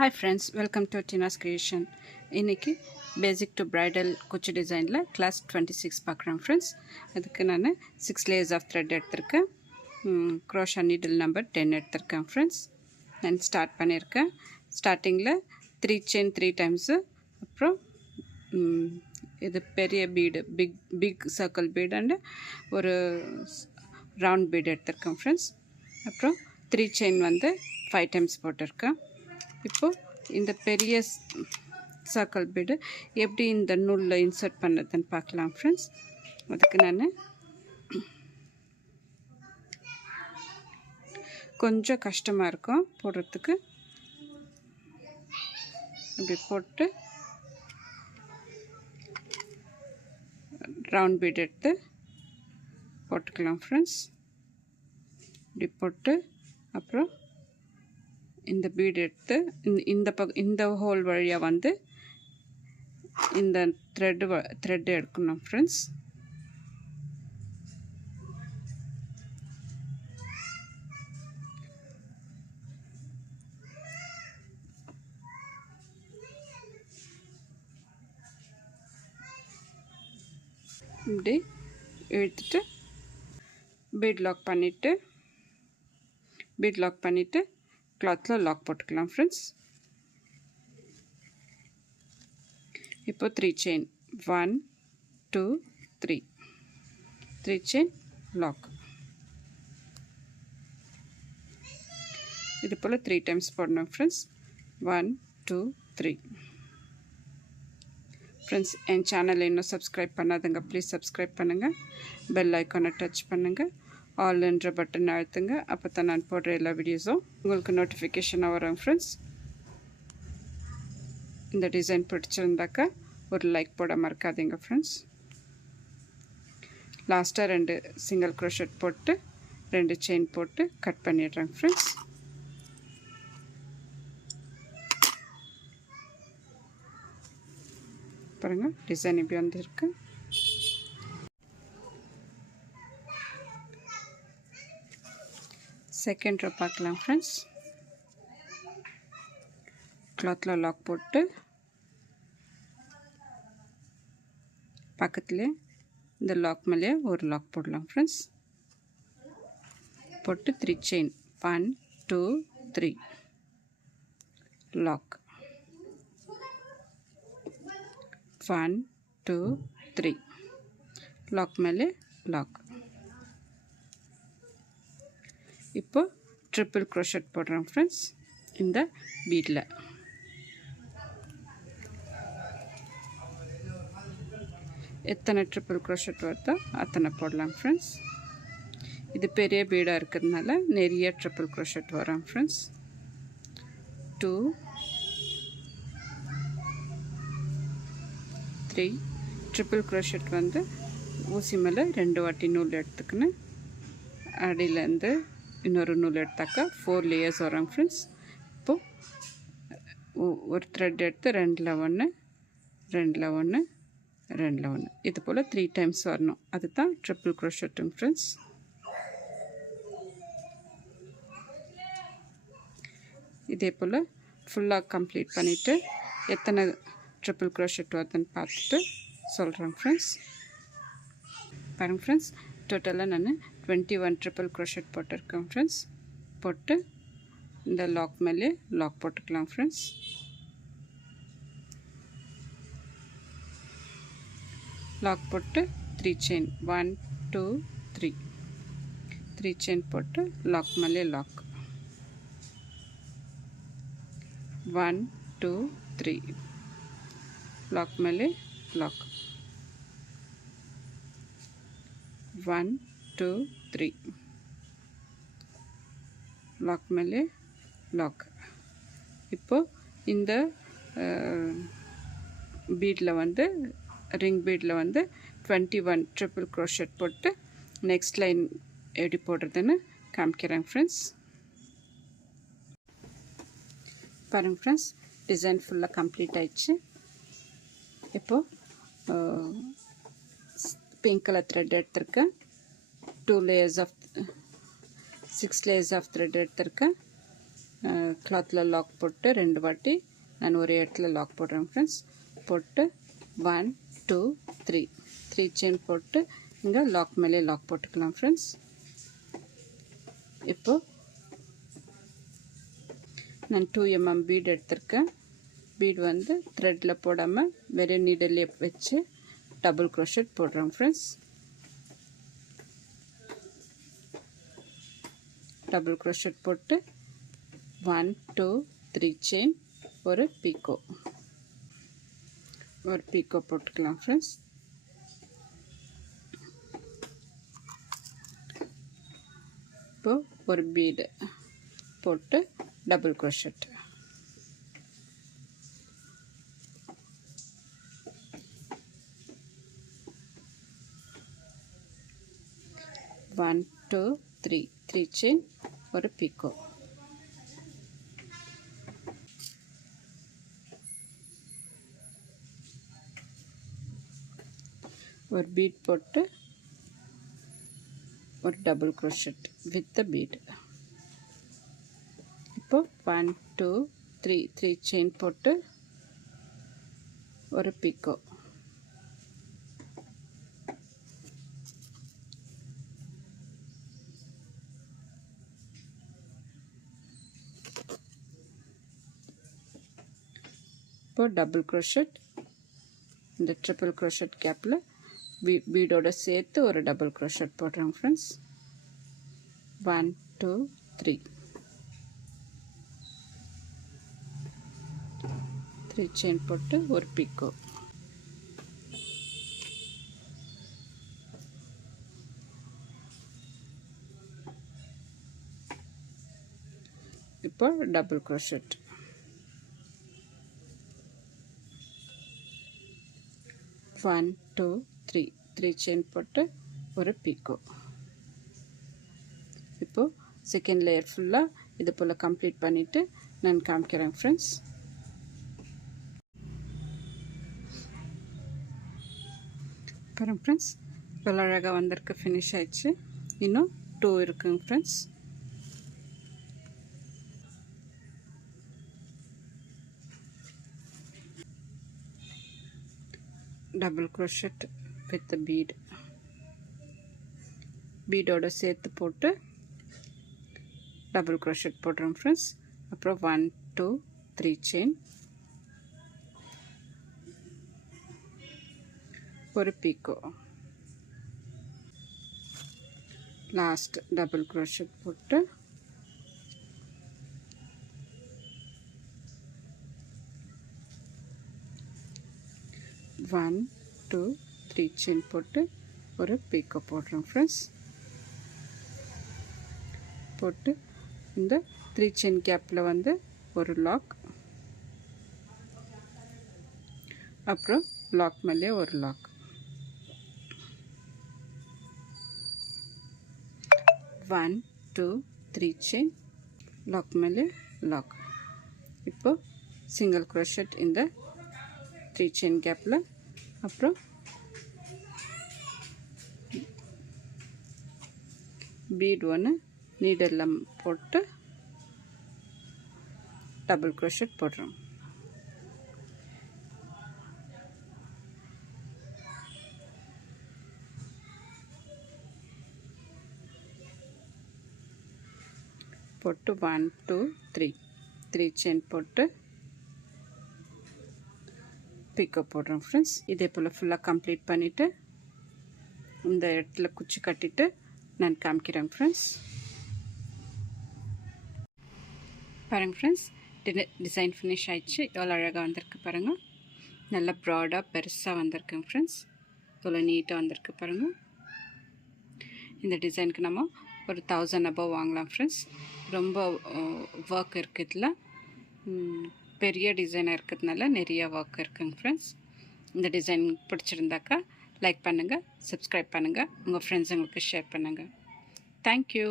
Hi friends, welcome to Tina's Creation. இன்னைக்கு basic to bridal குச்சி டிசைனில் கிளாஸ் 26 பார்க்குறேன் ஃப்ரெண்ட்ஸ். அதுக்கு நான் 6 லேயர்ஸ் ஆஃப் த்ரெட் எடுத்திருக்கேன். க்ரோஷா நீடில் நம்பர் 10 எடுத்திருக்கேன் ஃப்ரெண்ட்ஸ். நான் ஸ்டார்ட் பண்ணியிருக்கேன். ஸ்டார்டிங்கில் 3 செயின் 3 டைம்ஸு, அப்புறம் இது பெரிய bead big circle bead and ஒரு ரவுண்ட் பீடு எடுத்திருக்கேன் ஃப்ரெண்ட்ஸ். அப்புறம் 3 செயின் வந்து 5 டைம்ஸ் போட்டிருக்கேன். இப்போது இந்த பெரிய சர்க்கிள் பீடு எப்படி இந்த நூலில் இன்சர்ட் பண்ணுறதுன்னு பார்க்கலாம் ஃப்ரெண்ட்ஸ். அதுக்கு நான் கொஞ்சம் கஷ்டமாக இருக்கும் போடுறதுக்கு. இப்படி போட்டு ரவுண்ட் பீடு எடுத்து போட்டுக்கலாம் ஃப்ரெண்ட்ஸ். இப்படி போட்டு அப்புறம் இந்த பீடு எடுத்து இந்த ஹோல் வழியாக வந்து இந்த த்ரெட் எடுக்கணும் ஃப்ரெண்ட்ஸ். இப்படி இழுத்துட்டு பீட் லாக் பண்ணிவிட்டு கிளாத்தில் லாக் போட்டுக்கலாம் ஃப்ரெண்ட்ஸ். இப்போ 3 செயின் 1 2 3 செயின் லாக். இது போல் 3 டைம்ஸ் போடணும் ஃப்ரெண்ட்ஸ். 1 2 3. ஃப்ரெண்ட்ஸ், என் சேனலை இன்னும் சப்ஸ்கிரைப் பண்ணாதுங்க, ப்ளீஸ் சப்ஸ்கிரைப் பண்ணுங்கள். பெல் ஐக்கானை டச் பண்ணுங்கள். ஆல் என்ற பட்டன் அழுத்துங்க. அப்போ தான் நான் போடுற எல்லா வீடியோஸும் உங்களுக்கு நோட்டிஃபிகேஷனாக வரும் ஃப்ரெண்ட்ஸ். இந்த டிசைன் பிடிச்சிருந்தாக்கா ஒரு லைக் போட மறக்காதீங்க ஃப்ரெண்ட்ஸ். லாஸ்ட்டாக 2 சிங்கிள் க்ரோஷெட் போட்டு 2 செயின் போட்டு கட் பண்ணிடுறேன் ஃப்ரெண்ட்ஸ். பாருங்கள், டிசைன் இப்படி வந்துருக்கு. செகண்ட் ரோ பார்க்கலாம் ஃப்ரெண்ட்ஸ். கிளாத்தில் லாக் போட்டு பக்கத்துலேயே இந்த லாக் மேலே ஒரு லாக் போடலாம் ஃப்ரெண்ட்ஸ். போட்டு 3 செயின் 1 2 3 லாக் 1 2 3 லாக் மேலே லாக். இப்போ ட்ரிபிள் க்ரோஷெட் போடுறேன் ஃப்ரெண்ட்ஸ். இந்த பீடில் எத்தனை ட்ரிபிள் க்ரோஷெட் வருதோ அத்தனை போடலாம் ஃப்ரெண்ட்ஸ். இது பெரிய பீடாக இருக்கிறதுனால நிறைய ட்ரிபிள் க்ரோஷெட் வரும் ஃப்ரெண்ட்ஸ். 2 3 ட்ரிபிள் க்ரோஷெட் வந்து ஊசி மேலே 2 வாட்டி நூல் எடுத்துக்கின்னு அடியிலேருந்து இன்னொரு நூல் எடுத்தாக்கா 4 லேயர்ஸ் வரும் ஃப்ரெண்ட்ஸ். இப்போது ஒரு த்ரெட் எடுத்து 2ல் 1 2ல் 1 2ல் 1 இது போல் 3 டைம்ஸ் வரணும். அதுதான் ட்ரிபிள் க்ரோஷெட்டுங்க ஃப்ரெண்ட்ஸ். இதே போல் ஃபுல்லாக கம்ப்ளீட் பண்ணிவிட்டு எத்தனை ட்ரிபிள் க்ரோஷெட் வருதுன்னு பார்த்துட்டு சொல்கிறேன் ஃப்ரெண்ட்ஸ். பாருங்கள் ஃப்ரெண்ட்ஸ், டோட்டலாக நான் 21 ட்ரிபிள் க்ரோஷெட் போட்டிருக்கேன் ஃப்ரெண்ட்ஸ். போட்டு இந்த லாக் மேலே லாக் போட்டுக்கலாம் ஃப்ரெண்ட்ஸ். லாக் போட்டு 3 செயின் 1 2 3 செயின் போட்டு லாக் மேலே லாக் 1 2 3 லாக் மேலே லாக் 1 2 3 லாக் மேலே லாக். இப்போது இந்த பீடில் வந்து ரிங் பீடில் வந்து 21 ட்ரிபிள் க்ரோஷெட் போட்டு நெக்ஸ்ட் லைன் எப்படி போடுறதுன்னு காமிக்கிறேன் ஃப்ரெண்ட்ஸ். பாருங்கள் ஃப்ரெண்ட்ஸ், டிசைன் ஃபுல்லாக கம்ப்ளீட் ஆயிடுச்சு. இப்போது பிங்க் கலர் த்ரெட் எடுத்திருக்கேன். 2 layers of 6 layers of thread எடுத்திருக்கேன். கிளாத்தில் லாக் போட்டு 2 வாட்டி நான் ஒரு இடத்துல லாக் போடுறேன் ஃப்ரெண்ட்ஸ். போட்டு 1 2 3 செயின் போட்டு இங்கே லாக் மேலே லாக் போட்டுக்கலாம் ஃப்ரெண்ட்ஸ். இப்போது நான் 2 mm பீட் எடுத்திருக்கேன். பீட் வந்து த்ரெட்டில் போடாமல் வெறும் நீடல்லே வச்சு டபுள் க்ரோஷெட் போடுறோம் ஃப்ரெண்ட்ஸ். டபுள் க்ரோஷெட் போட்டு 1 2 3 செயின் ஒரு பீக்கோ போட்டுக்கலாம் ஃப்ரெண்ட்ஸ். இப்போது ஒரு பீடு போட்டு double crochet. One two three chain ஒரு பீக்கோ. ஒரு பீட் போட்டு ஒரு double crochet with the bead. இப்போ 1 2 3 செயின் போட்டு ஒரு பீக்கோ. இப்போ டபுள் க்ரோஷெட் இந்த ட்ரிபிள் க்ரோஷெட் கேப்பில் பீடோட சேர்த்து ஒரு டபுள் க்ரோஷெட் போடுறோம் ஃப்ரெண்ட்ஸ். 1 2 3 செயின் போட்டு ஒரு பீக்கோ. இப்போ டபுள் க்ரோஷெட். 1 2 3 செயின் போட்டு ஒரு பீக்கோ. இப்போது செகண்ட் லேயர் ஃபுல்லாக இது போல் கம்ப்ளீட் பண்ணிவிட்டு நான் காமிக்கிறேன் ஃப்ரெண்ட்ஸ். பாருங்க ஃப்ரெண்ட்ஸ், இவ்வளோ அழகாக வந்திருக்கு, ஃபினிஷ் ஆயிடுச்சு. இன்னும் 2 இருக்குங்க friends. Double crochet with bead, பீடோட சேர்த்து போட்டு டபுள் க்ரோஷெட் போடுறோம் ஃப்ரெண்ட்ஸ். அப்புறம் 1 2 3 செயின் ஒரு பீக்கோ. லாஸ்ட் டபுள் க்ரோஷெட் போட்டு ஒன் டூ த்ரீ செயின் போட்டு ஒரு பீக்கோ போடுறோம் ஃப்ரெண்ட்ஸ். போட்டு இந்த 3 செயின் கேப்பில் வந்து ஒரு லாக், அப்புறம் லாக் மேலே ஒரு லாக். 1 2 3 செயின் லாக் மேலே லாக். இப்போ சிங்கிள் க்ரோஷெட் இந்த 3 செயின் கேப்பில், அப்புறம் பீட் ஒன்று நீடெல்லாம் போட்டு டபுள் க்ரோஷெட் போடுறோம். போட்டு 1 2 3 செயின் போட்டு பீக்கோ போடுறோம் ஃப்ரெண்ட்ஸ். இதே போல் ஃபுல்லாக கம்ப்ளீட் பண்ணிவிட்டு இந்த இடத்துல குச்சி கட்டிட்டு நான் காமிக்கிறேன் ஃப்ரெண்ட்ஸ். பாருங்கள் ஃப்ரெண்ட்ஸ், டிசைன் ஃபினிஷ் ஆயிடுச்சு. எவ்வளோ அழகாக வந்திருக்கு பாருங்கள். நல்லா ப்ராடாக பெருசாக வந்திருக்குங்க ஃப்ரெண்ட்ஸ். எவ்வளோ நீட்டாக வந்திருக்கு பாருங்கள். இந்த டிசைனுக்கு நம்ம ஒரு 1000 above வாங்கலாம் ஃப்ரெண்ட்ஸ். ரொம்ப ஒர்க் இருக்குது இதில். பெரிய டிசைனாக இருக்கிறதுனால நிறைய ஒர்க் இருக்குங்க ஃப்ரெண்ட்ஸ். இந்த டிசைன் பிடிச்சிருந்தாக்கா லைக் பண்ணுங்கள், சப்ஸ்கிரைப் பண்ணுங்கள், உங்கள் ஃப்ரெண்ட்ஸுங்களுக்கு ஷேர் பண்ணுங்கள். தேங்க்யூ.